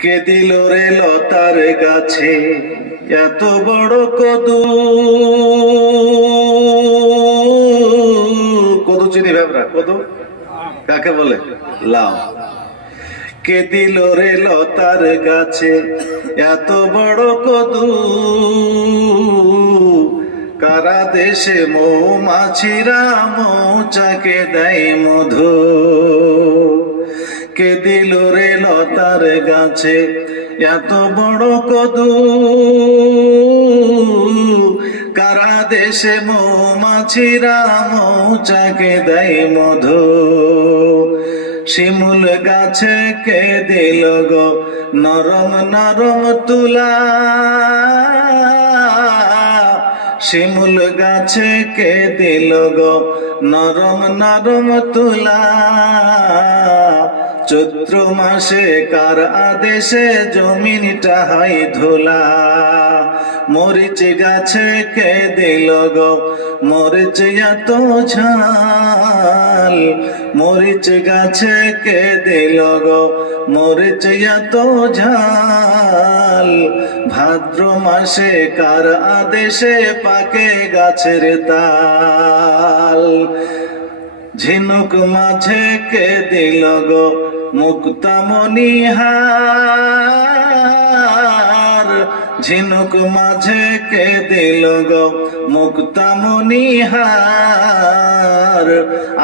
কে দিল রে লতার গাছে? এত বড় কদু। কদু চিনি ভাবরা কদু? কাকে বলে? লাউ। কে দিল রে লতার গাছে? এত বড় কদু। কারা দেশে মৌমাছিরা মৌচাকে দেয় মধু? কে দিল রে লতার গাছে? এত বড় কদু। কারা দেশে মৌমাছিরা মৌচাকে দেয় মধু? শিমুল গাছে কে দিল গো নরম নরম তুলা? শিমুল গাছে কে দিল গো নরম নরম তুলা? চৈত্র মাসে কার আদেশে জমিনটা হয় ধুলা? মরিচ গাছে কে দিল গো? মরিচ এত ঝাল। মরিচ গাছে কে দিল গো? মরিচ এত ঝাল। ভাদ্র মাসে কার আদেশে পাকে গাছের তাল? ঝিনুক মাঝে কে দিল গো মুক্তামণিহার ঝিনুক মাঝে কে দিল গো মুক্তামণিহার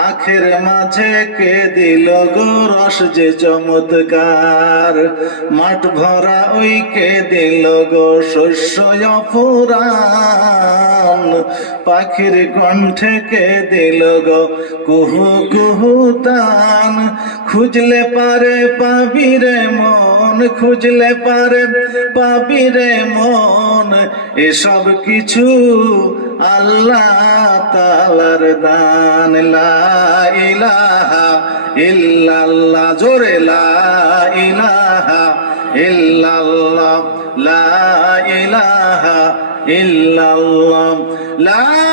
আখের মাঝে কে দিল গো রস যে চমৎকার? মাঠ ভরা ওই কে দিল গো শস্য পাখির কণ্ঠে কে দিল গো কুহু কুহু তান? খুঁজলে পারে পাবি রে মন, খুঁজলে পারে পাবি রে মন। এসব কিছু আল্লাহ তালার দান ইলাহা জোরে লা ইলাহা ইল্লাল্লাহ লা ইলাহা লা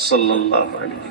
সাল্লাল্লাহু আলাইহি